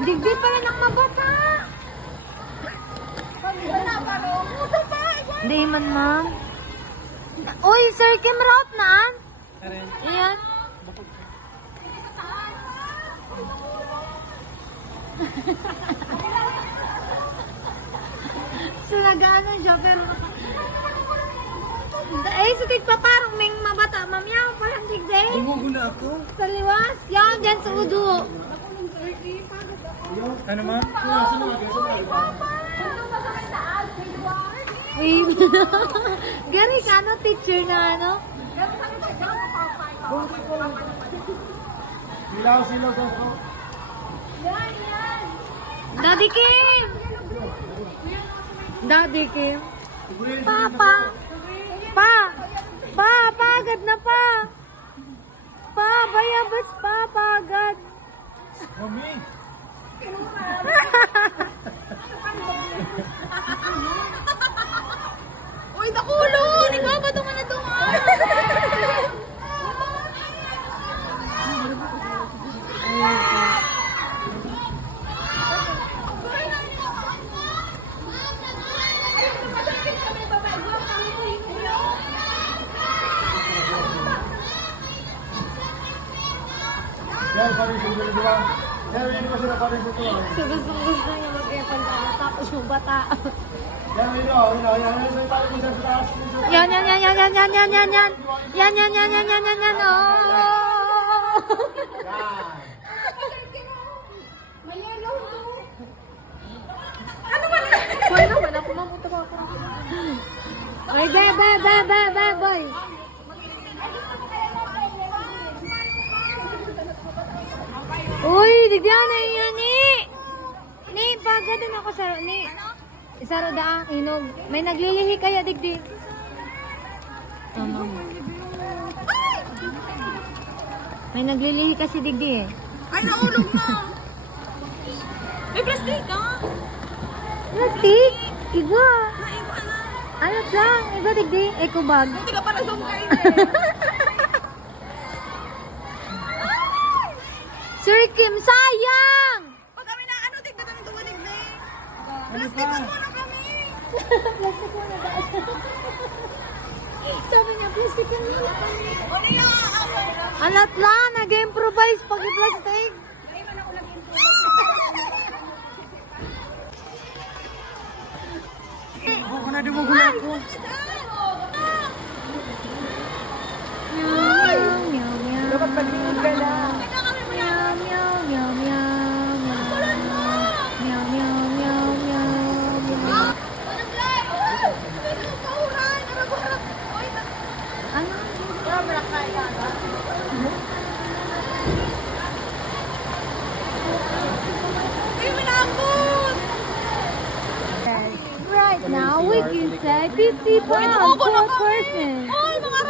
Digdi pa rin ang mabata. Hindi man, ma'am. Uy, Sir Kim Rout naan? Iyan. So, nag-ano siya, pero... Eh, sa tigpa parang may mabata. Mamaya, parang tigde. Gumugula ako. Sa liwas. Yan, dyan sa udo. Ano ma'am? Uy, Gary, ano, teacher na ano? Silaw sa ako. Daddy Kim! Daddy Kim? Papa! Pa, agad na pa! Pa, bayabas pa, agad! Mami! Uy, nakulo! Nagbabato ka na doon! Yan, parin sa dalawa. Yan, hindi ko sila parin sa dalawa. So, gusto niya mag-epal na tapos yung bata. Yan, sa tayo mo sa taas. Yan. Yan. Oh! Boy naman, ako mamunta ko ako. Ay, boy. Uy, digyan na yan, ni, pagdating ako sa, ni, isaro da, inog. May naglilihi kaya, digdi. Tama mo. May naglilihi kasi, digdi eh. Ay, naulog na. May plastic ka. Plastic? Iba. Naiwan na. Ano lang? Iba, digdi. Eco bag. Hindi ka para zoom kain eh. Sir Kim, sayang! Pag kami na ano, tignan kami tumatig na eh. Plastikan mo na kami. Plastic mo na daan. Sabi niya, plastic mo na kami. Ano yung Alat lang, nag-improvise pag i-plastic. Ako na di mo gula ako. Dapat pag-inig ka lang. Right now, we can say 50 pounds per person. Ay, mga